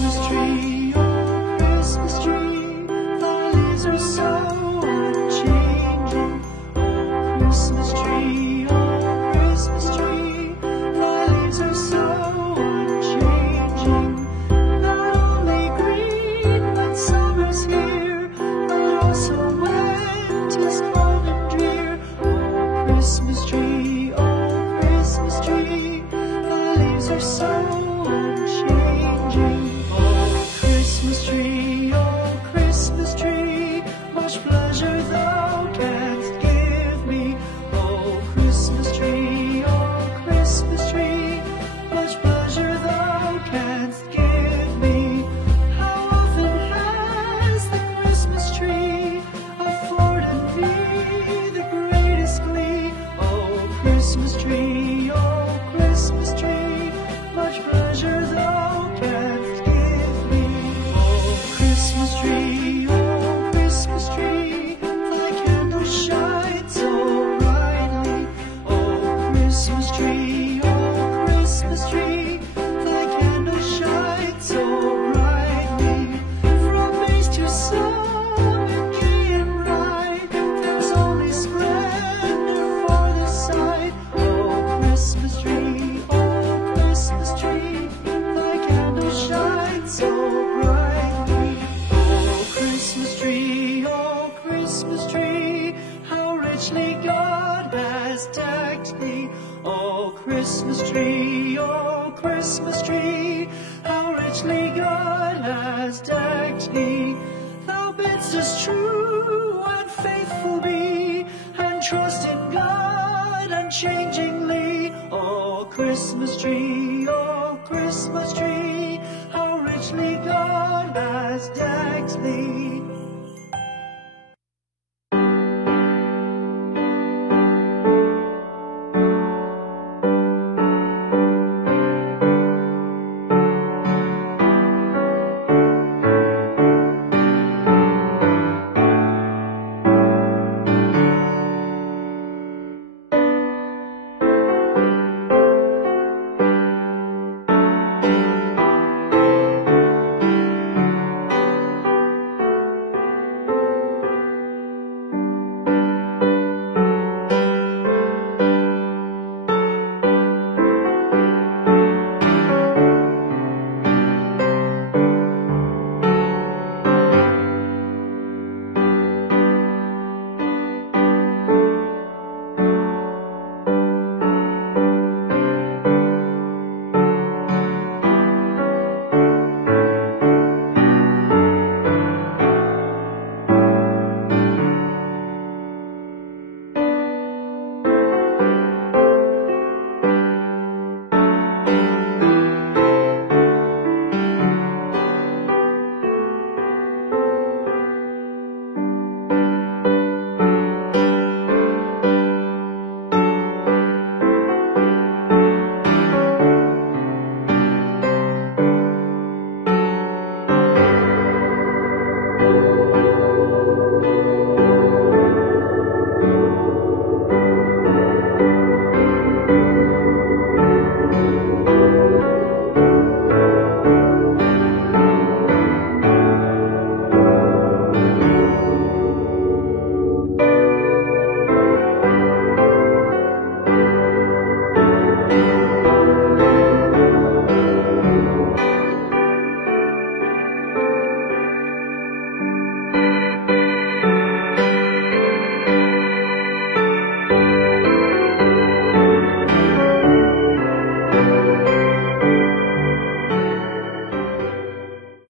Christmas tree, oh Christmas tree, thy leaves are so unchanging. Oh Christmas tree, oh Christmas tree, thy leaves are so unchanging. Not only green when summer's here, but also when 'tis cold and drear. Oh Christmas tree, oh Christmas tree, thy leaves are so unchanging. Oh Christmas tree, much pleasure thou canst give me. Oh Christmas tree, much pleasure thou canst give me. How often has the Christmas tree afforded me the greatest glee? Oh Christmas tree, much pleasure thou canst give me. Oh Christmas tree, thy candles shine so brightly. Oh Christmas tree, thy candles shine so brightly. From base to summit, gay and bright, there's only splendor for the sight. Oh Christmas tree, thy candles shine so brightly. Oh Christmas tree, how richly God has decked thee. Oh Christmas tree, how richly God has decked thee. Thou bidst us true and faithful be, and trust in God unchangingly. Oh Christmas tree, how richly God has decked thee.